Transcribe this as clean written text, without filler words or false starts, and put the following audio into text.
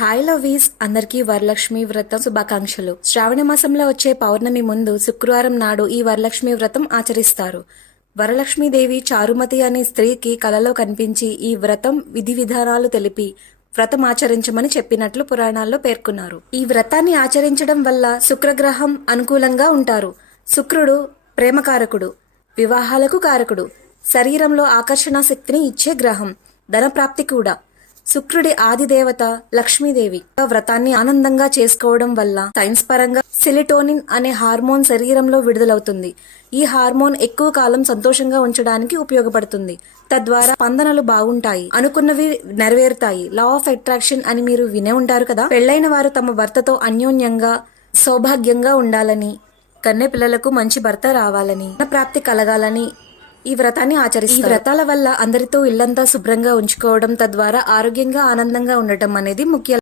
Hi లవీస్, అందరికీ వరలక్ష్మి వ్రతం శుభాకాంక్షలు. శ్రావణ మాసంలో వచ్చే పౌర్ణమి ముందు శుక్రవారం నాడు ఈ వరలక్ష్మి వ్రతం ఆచరిస్తారు. వరలక్ష్మీదేవి చారుమతి అనే స్త్రీకి కలలో కనిపించి ఈ వ్రతం విధి విధానాలు తెలిపి వ్రతం ఆచరించమని చెప్పినట్లు పురాణాల్లో పేర్కొన్నారు. ఈ వ్రతాన్ని ఆచరించడం వల్ల శుక్రగ్రహం అనుకూలంగా ఉంటారు. శుక్రుడు ప్రేమకారకుడు, వివాహాలకు కారకుడు, శరీరంలో ఆకర్షణ శక్తిని ఇచ్చే గ్రహం, ధనప్రాప్తి కూడా. శుక్రుడి ఆది దేవత లక్ష్మీదేవి. వ్రతాన్ని ఆనందంగా చేసుకోవడం వల్ల సైన్స్ పరంగా సెలిటోనిన్ అనే హార్మోన్ శరీరంలో విడుదలవుతుంది. ఈ హార్మోన్ ఎక్కువ కాలం సంతోషంగా ఉంచడానికి ఉపయోగపడుతుంది. తద్వారా స్పందనలు బాగుంటాయి, అనుకున్నవి నెరవేరుతాయి. లా ఆఫ్ అట్రాక్షన్ అని మీరు వినే ఉంటారు కదా. పెళ్లైన వారు తమ భర్తతో అన్యోన్యంగా సౌభాగ్యంగా ఉండాలని, కన్నె పిల్లలకు మంచి భర్త రావాలని, ప్రాప్తి కలగాలని ఈ వ్రతాన్ని ఆచరిస్తారు. ఈ వ్రతాల వల్ల అందరితో ఇల్లంతా శుభ్రంగా ఉంచుకోవడం, తద్వారా ఆరోగ్యంగా ఆనందంగా ఉండటం అనేది ముఖ్య